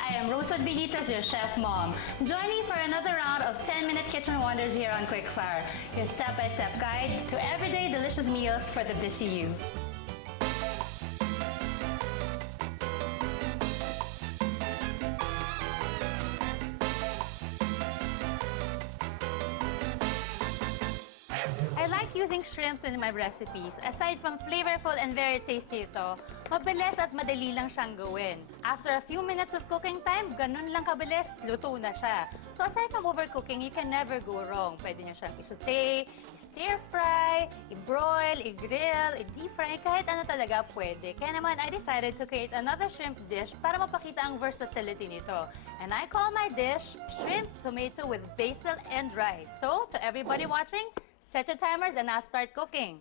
I am rosebud Benitez, your chef mom. Join me for another round of 10-minute kitchen wonders here on Quickfire, your step-by-step guide to everyday delicious meals for the busy you. I like using shrimps in my recipes. Aside from flavorful and very tasty ito, mabilis at madali lang siyang gawin. After a few minutes of cooking time, ganun lang kabilis, luto na siya. So aside from overcooking, you can never go wrong. Pwede niyo siyang i-saute, i-stir-fry, i-broil, i-grill, i-deep-fry, kahit ano talaga pwede. Kaya naman, I decided to create another shrimp dish para mapakita ang versatility nito. And I call my dish, Shrimp Tomato with Basil and Rice. So, to everybody watching, set your timers and I'll start cooking.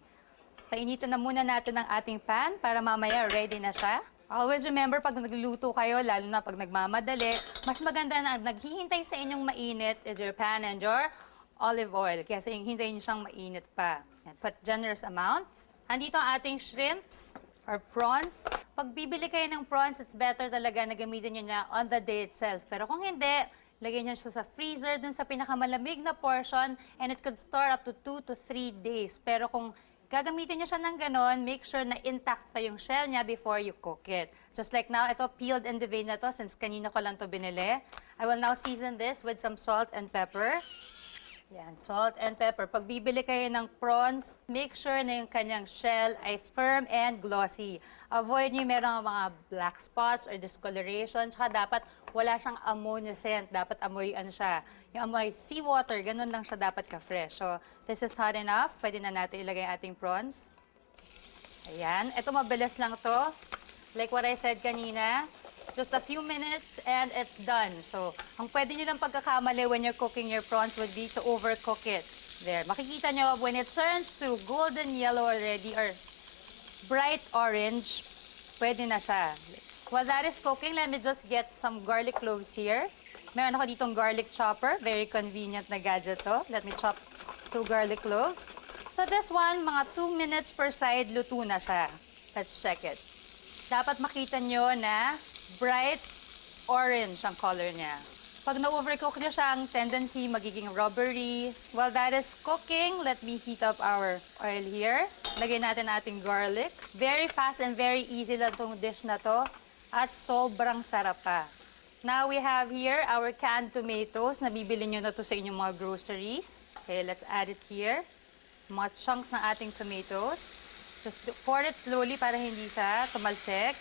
Painitin na muna natin ang ating pan para mamaya ready na siya. Always remember, pag nagluluto kayo, lalo na pag nagmamadali, mas maganda na naghihintay sa inyong mainit is your pan and your olive oil. Kaya hintayin niyo siyang mainit pa. And put generous amounts. Andito ang ating shrimps or prawns. Pag bibili kayo ng prawns, it's better talaga na gamitin niyo na on the day itself. Pero kung hindi, lagay niyo siya sa freezer, dun sa pinakamalamig na portion, and it could store up to 2 to 3 days. Pero kung gagamitin niyo siya ng ganon, make sure na intact pa yung shell niya before you cook it. Just like now, ito peeled and deveined na to since kanina ko lang to binili. I will now season this with some salt and pepper. Yan, salt and pepper. Pag bibili kayo ng prawns, make sure na yung kanyang shell ay firm and glossy. Avoid nyo merong mga black spots or discoloration. Tsaka dapat wala siyang ammonia scent. Dapat amoy ano siya. Yung amoy seawater, ganun lang siya dapat ka-fresh. So, this is hot enough. Pwede na natin ilagay ating prawns. Ayan. Ito mabilis lang to. Like what I said kanina. Just a few minutes and it's done. So, ang pwede nyo lang pagkakamali when you're cooking your prawns would be to overcook it. There. Makikita nyo when it turns to golden yellow already or bright orange, pwede na siya. While that is cooking, let me just get some garlic cloves here. Meron ako ditong garlic chopper. Very convenient na gadget to. Let me chop 2 garlic cloves. So this one, mga 2 minutes per side, luto na siya. Let's check it. Dapat makita nyo na bright orange ang color niya. Pag na-overcook nyo siya, ang tendency magiging rubbery. While that is cooking, let me heat up our oil here. Lagyan natin ating garlic. Very fast and very easy lang itong dish na to. At sobrang sarap pa. Now we have here our canned tomatoes. Nabibili nyo na to sa inyong mga groceries. Okay, let's add it here. Mga chunks ng ating tomatoes. Just pour it slowly para hindi siya tumalsik.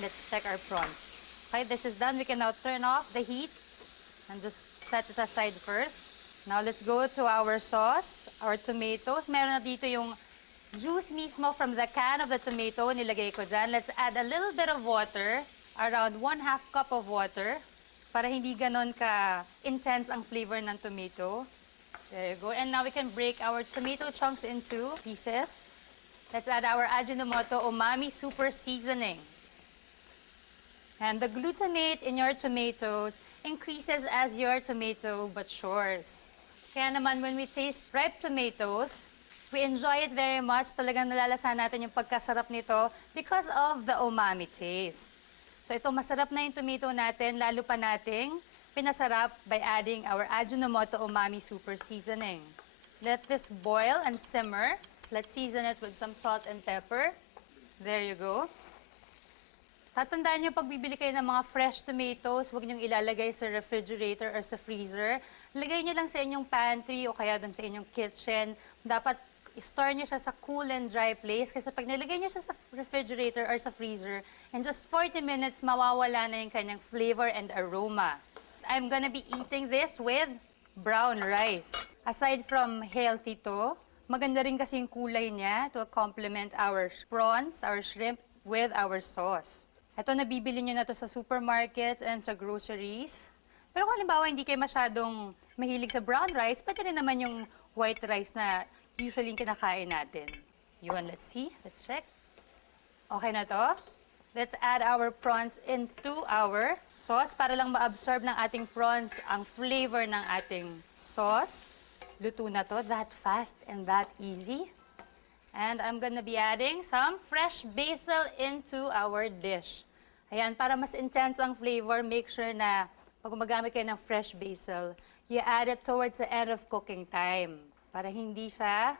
Let's check our prawns. Okay, this is done. We can now turn off the heat and just set it aside first. Now let's go to our sauce, our tomatoes. Meron na dito yung juice mismo from the can of the tomato. Nilagay ko dyan. Let's add a little bit of water, around 1/2 cup of water, para hindi ganon ka-intense ang flavor ng tomato. There you go. And now we can break our tomato chunks into pieces. Let's add our Ajinomoto Umami Super Seasoning. And the glutamate in your tomatoes increases as your tomato matures. Kaya naman when we taste ripe tomatoes, we enjoy it very much. Talagang nalalasahan natin yung pagkasarap nito because of the umami taste. So ito, masarap na yung tomato natin, lalo pa nating pinasarap by adding our Ajinomoto Umami Super Seasoning. Let this boil and simmer. Let's season it with some salt and pepper. There you go. Tatandaan nyo, pag bibili kayo ng mga fresh tomatoes, huwag niyong ilalagay sa refrigerator or sa freezer. Lagay niyo lang sa inyong pantry o kaya dun sa inyong kitchen. Dapat store niyo siya sa cool and dry place kasi pag nilagay niyo siya sa refrigerator or sa freezer, in just 40 minutes, mawawala na yung kanyang flavor and aroma. I'm gonna be eating this with brown rice. Aside from healthy to, maganda rin kasi yung kulay niya to complement our prawns, our shrimp, with our sauce. Ito, nabibili nyo na to sa supermarkets and sa groceries. Pero kung halimbawa hindi kayo masyadong mahilig sa brown rice, pwede rin naman yung white rice na usually kinakain natin. Yun, let's see. Let's check. Okay na to. Let's add our prawns into our sauce para lang ma-absorb ng ating prawns ang flavor ng ating sauce. Luto na to. That fast and that easy. And I'm gonna be adding some fresh basil into our dish. Ayan, para mas intense ang flavor, make sure na pag gumagamit kayo ng fresh basil, you add it towards the end of cooking time para hindi siya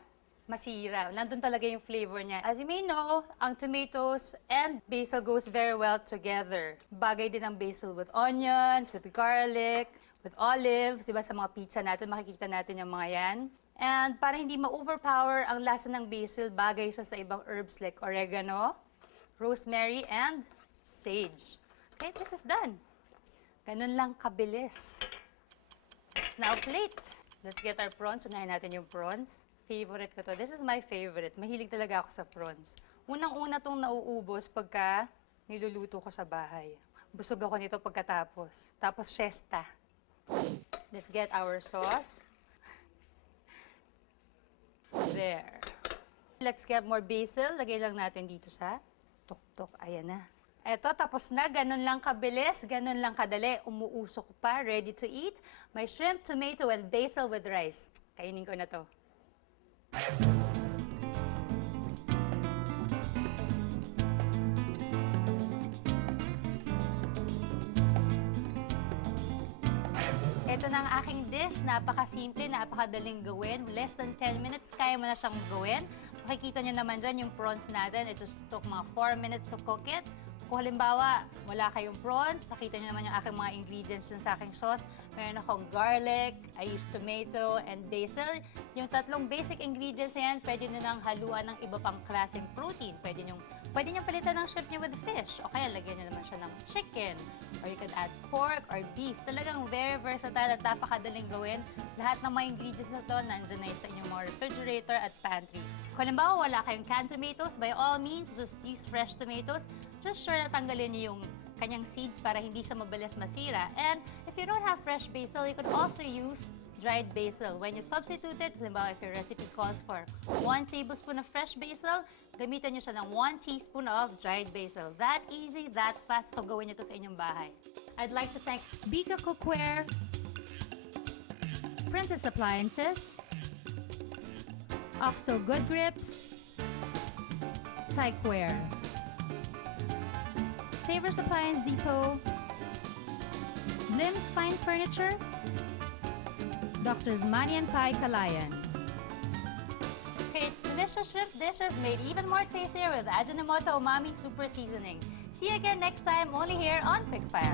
masira. Nandun talaga yung flavor niya. As you may know, ang tomatoes and basil goes very well together. Bagay din ang basil with onions, with garlic, with olives. Diba sa mga pizza natin, makikita natin yung mga yan. And para hindi ma-overpower ang lasa ng basil, bagay siya sa ibang herbs like oregano, rosemary, and sage. Okay, this is done. Ganun lang kabilis. Now plate. Let's get our prawns. Unahin natin yung prawns. Favorite ko to. This is my favorite. Mahilig talaga ako sa prawns. Unang-una tong nauubos pagka niluluto ko sa bahay. Busog ako nito pagkatapos. Tapos siesta. Let's get our sauce. There. Let's get more basil. Lagay lang natin dito sa tuktok. Ayan na. Eto, tapos na. Ganun lang kabilis. Ganun lang kadali. Umuusok pa. Ready to eat. My shrimp, tomato, and basil with rice. Kainin ko na to. Ito na ang aking dish. Napakasimple, napakadaling gawin. Less than 10 minutes, kaya mo na siyang gawin. Makikita nyo naman dyan yung prawns natin. It just took mga 4 minutes to cook it. Kung halimbawa, wala kayong prawns, nakita nyo naman yung aking mga ingredients sa aking sauce. Meron akong garlic, I use tomato, and basil. Yung tatlong basic ingredients na yan, pwede nyo nang haluan ng iba pang klaseng protein. Pwede nyo palitan ng shrimp nyo with fish. O kaya lagyan nyo naman siya ng chicken. Or you could add pork or beef. Talagang very versatile at napakadaling gawin. Lahat ng mga ingredients na to, nandyan na sa inyong mga refrigerator at pantries. Kung halimbawa, wala kayong canned tomatoes, by all means, just use fresh tomatoes. Just sure na tanggalin niyo yung kanyang seeds para hindi siya mabilis masira. And if you don't have fresh basil, you could also use dried basil. When you substitute it, halimbawa if your recipe calls for 1 tablespoon of fresh basil, gamitan niyo siya ng 1 teaspoon of dried basil. That easy, that fast, so gawin niyo to sa inyong bahay. I'd like to thank Bika Cookware, Princess Appliances, Oxo Good Grips, Tyqueware, Savers Appliance Depot, Blim's Fine Furniture, Dr. Zmani and Pai Kalayan. Create delicious shrimp dishes made even more tastier with Ajinomoto Umami Super Seasoning. See you again next time only here on Quickfire.